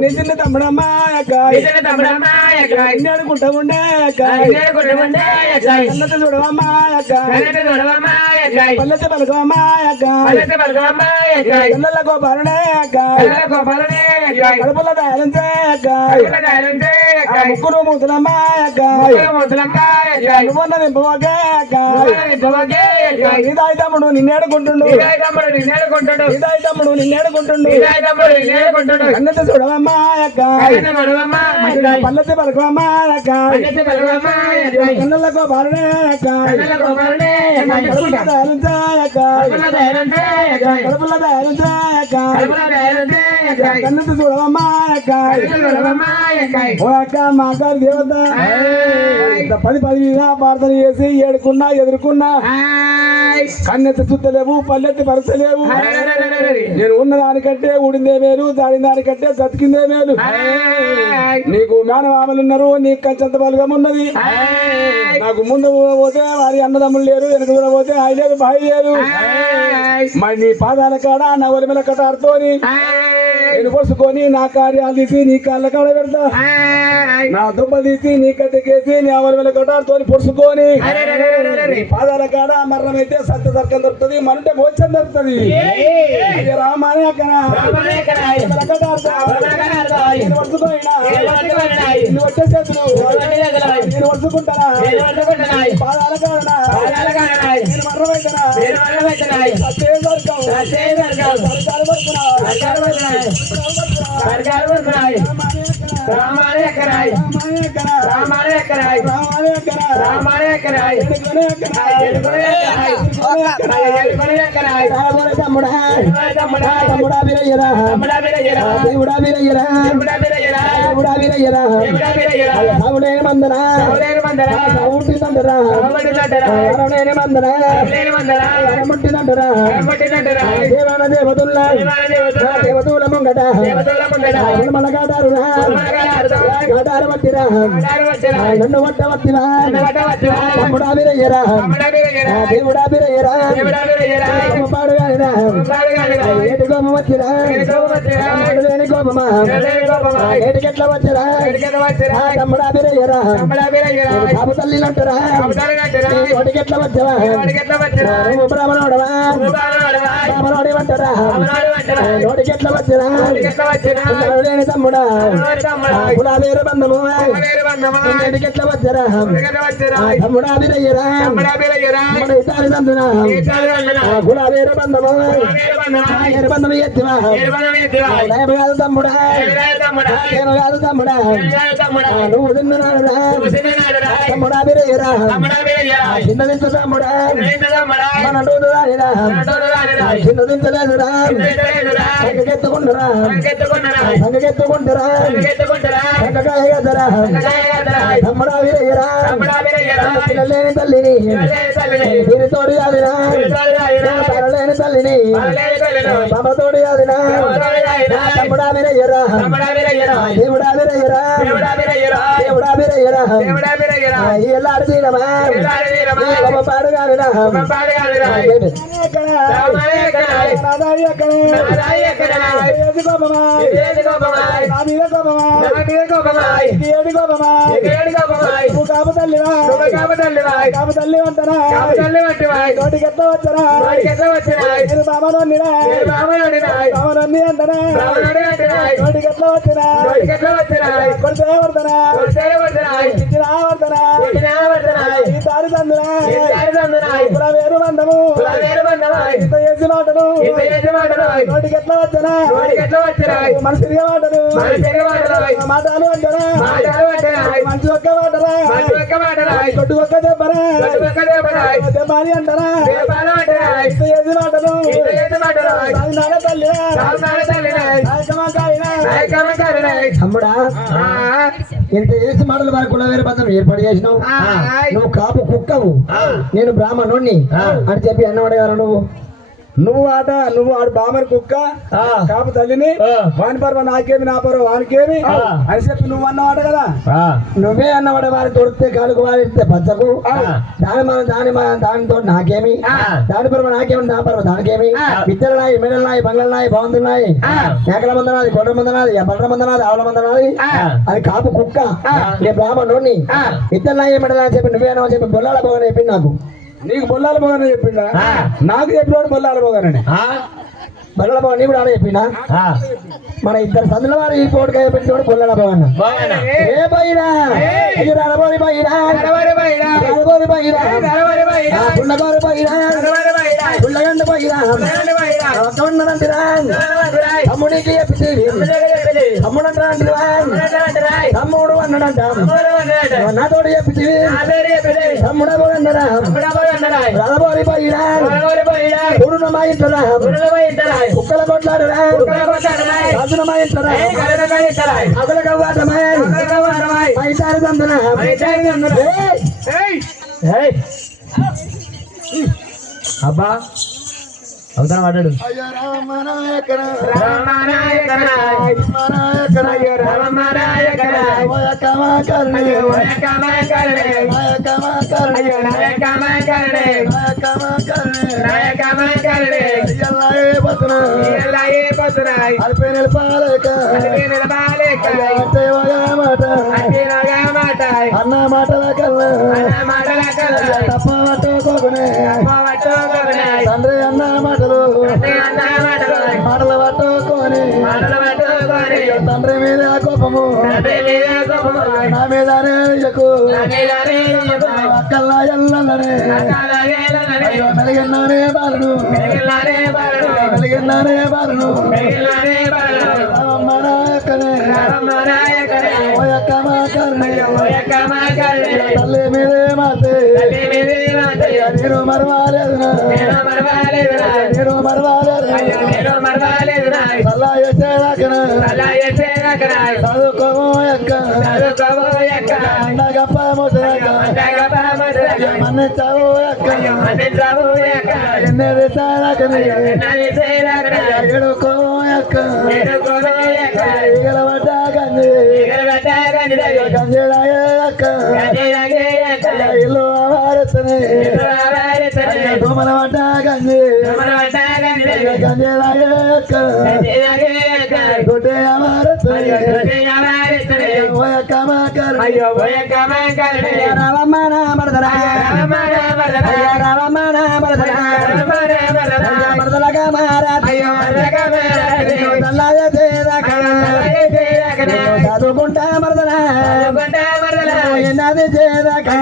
నిజంగా తమ్ముడమ్మాడుకుంటా ఉండే చూడవమ్మా పల్లెత పలకమమ్మా గోపాలనే కడుపుల దాయాలంటే ముక్కును ముసలమ్మా నువ్వన్న నింపవాగా ఇదాయి తమ్ముడు నిన్నేడుకుంటుండు ఇదాయి తమ్ముడు నిన్నేడుకుంటుండు అన్నత చూడవమ్మా పల్లెత్తి పలకమమ్మా కన్నులకు బాలనే కడుపుల దాయాలంటే కన్నత చూడవమ్మా మా గారి దేవత 10 ప్రార్థన చేసి ఏడుకున్నా ఎదుర్కొన్నా కన్నెత్తి చుట్టలేవు పల్లెత్తి పరచలేవు నేను ఉన్నదానికంటే ఊడిందే మేలు దాని దానికంటే బ్రతికిందే మేలు నీకు మేనమామలున్నారు నీకు కంచంత బలగం ఉన్నది నాకు ముందు పోతే వారి అన్నదమ్ములు లేరు వెనక దూరం పోతే ఆయన లేదు బాయి లేదు మరి నీ పాదాల కాడ నా ఒలిమెల కటారుతోని నేను పొడుచుకొని నా కార్యాలు తీసి నీ కాళ్ళ కాడ పెడతా నా దుబ్బ తీసి నీ కట్టెకేసి నీ ఒలిమెల కటారుతో పొడుచుకొని నీ పాదాల కాడ మరణమైతే సత్య సర్కం దొరుకుతుంది మనుంటే మోచం దొరుకుతుంది రామానే కనా నేను వచ్చే చేతులు నేను వడుచుకుంటానా పాదాల కాడ నేను మరణమైతనా దేవతల ముంగట నన్ను వడ్డ వచ్చిరా తమ్ముడా వీరయ్యరా దేవుడా వీరయ్యరా ఏటి కోపం వచ్చిరా లేని కోపమా ఏటికెట్లా వచ్చిరా తమ్ముడా వీరయ్యరా బాబు తల్లి అంటారా ఒటికెట్లా వచ్చావా బ్రాహ్మణోడవా బ్రాహ్మణోడి అంటారా నోటికెట్లా వచ్చిరా లేని తమ్ముడా గులాబీరు బంధము ఎట్లా వచ్చారా తమ్ముడా వీరయ్యరా ఇతారి తందునా గులాబీరు బంధము బంధం ఎత్తివా కాదు తమ్ముడా నేను కాదు తమ్ముడా నువ్వు తిన్నాడు తమ్ముడా వీరయ్యరా చిన్నదించ తమ్ముడా మన చిన్నదించలేదురా సంగెత్తుకుంటురా తమ్ముడా వీరయ్యరా పిల్లలేని తల్లిని వీరితోడు కాదినా తరలేని తల్లిని తమతోడు కాదినా తమ్ముడా వీరయ్యరా దేవుడా వీరయ్యరా దేవుడా వీరయ్యరా ఎల్లాడు తీరమా పాడు కాదినా తల్లి అంటారా నోటికెట్లా వచ్చారా బాబానోని అంటారా నోటికెట్లా వచ్చినా కొడితే పడతారా ఈ దారి తందురా వేరు బంధము ఇంత చేసి మాటను నోటికెట్లా వచ్చారా మనిషిగా మాటను మాటలు అంటారా మనిషి ఒక్క మాటరా కొట్టు ఒక్క దెబ్బరా దెబ్బాని అంటారా ఇంత చేసి మాటను తమ్ముడా ఇంత చేసి మాటలు వారి కుల వేరే బంధం ఏర్పాటు చేసినావు నువ్వు కాపు కుక్కవు నేను బ్రాహ్మణుణ్ణి అని చెప్పి అన్నవాడు కదా నువ్వు నువ్వు ఆడు బామని కుక్క కాపు తల్లిని వాని పర్వ నాకేమి నా పర్వ వానికేమి అని చెప్పి నువ్వు అన్నవాట కదా. నువ్వే అన్నవాట వారి తొడితే కాలుకు వారిస్తే పచ్చకు దానితో నాకేమి దాని పర్వ నాకేమి నా పర్వ దానికేమి విద్యలున్నాయి మెడలున్నాయి బంగ్లలున్నాయి బాగుంటున్నాయి మేకల మందనాది గొడ్ల మందనాది బర్ర మందనాది ఆవుల మందనాది అది కాపు కుక్క నేను బ్రాహ్మణుడిని విద్యలున్నాయి మెడలని చెప్పి నువ్వే అన్నావు చెప్పి బొల్లాల పోగని చెప్పింది నాకు. నీకు బొల్లాల పోగని చెప్పిండా? నాకు చెప్పినోడు బొల్లాల పోగనని బొల్లాల పోగ నీ కూడా ఆడ చెప్పిండా? మన ఇద్దరు సందుల వారు ఈ పోటుగా పెట్టినోడు బొల్లాల పోగన్న ఏ పోయినా రడబోరి పోయినా రడబోరి పోయినా పుల్లగోరు పోయినా పుల్లగండ పోయినా ఒక్కడుండనంటిరా తమ్ముడికి చెప్పి తమ్ముడు అంటారా తమ్ముడు అన్నాడంట నాతోడు చెప్పి తమ్ముడు అన్నారా రడబోరి పోయినా పుడున మా ఇంటరా కుక్కల కొట్లాడరా రాజున మా ఇంటరా అదల కవ్వాటమా పైసారి తందునా అబ్బా అవుతాను మాట్లాడు. అన్న మాటల కన్నా తప్పట్టుకోకునే తండ్రి అన్న మాటలు మాటలు పట్టుకొని తండ్రి మీద కోపము నా మీదనే అక్కల్లా ఎల్లనే మెలిగిన్నానే బాలను మెలిగిన్నానే బాలను తల్లి మీదే మాతే నేను మరవాలేదు నేను మరవాలేదు సల్లా చేసేదాకా చదువుకోబోయక్క గప్ప మన్నించబోయక్క ఎన్నది ఎడుకోయక్క ఈగలబడ్డ గంజేలాయక్క ఇల్లు ఆవారతనే దోమల పడ్డ గంజేలాయక్క దొడ్డే ఆవారతనే రామన్న మరదలా మరదలగా చదువుకుంటా మరదలా ఎన్నది చేదాకా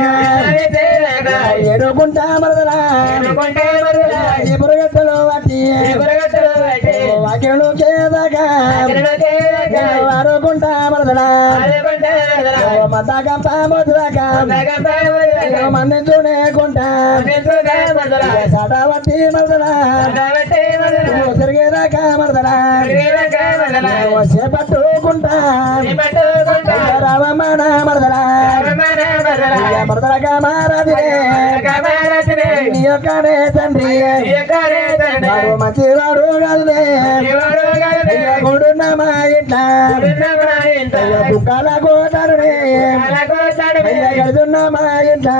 ఏడుకుంటా మరదలా పురగట్టలు వాటి వాక్యలు చేదాకా ఆడుకుంటా మరదలా మతాకంప మొదలాగా మన్నించునేకుంటా సటావట్టి మరదలా తిరిగేదాకా మరదలా చేపట్టుకుంటా రామమ్మన మరదలా మరదలగా మారాదిరే నీ యొక్కనే తండ్రి మంచివాడు కాదులే కొడున్న మా ఇంట్లో కుక్కల కోటాడునే గడుతున్న మా ఇంట్లో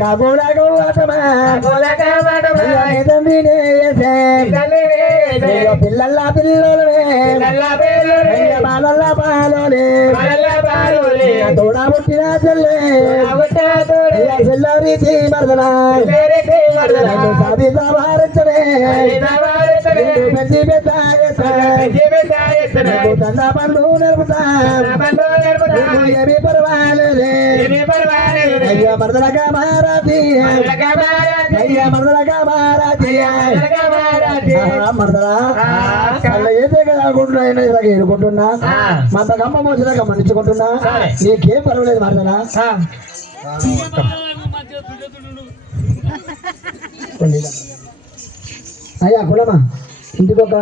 కాకులకు అటమా తండ్రినే పిల్లల పిల్లలే పాలల్ల పాలోలే తోడా పుట్టిన చెల్లె చెల్లరీతి మరదలా సాధిత భారతనే పెంచి తండ పనులు నేర్పుతా ఏమి పర్వాలేదే అయ్యా మరదలగా మారాతి అయ్యా మరదలగా మారాతి మరదలా అలా ఏదే కదా అనుకుంటున్నా ఇలాగ ఏడుకుంటున్నా మంత గమ్మ మోసేదాకా మన్నించుకుంటున్నా నీకేం పర్వాలేదు మరదలా అయ్యా కులమా ఇంటికి ఒక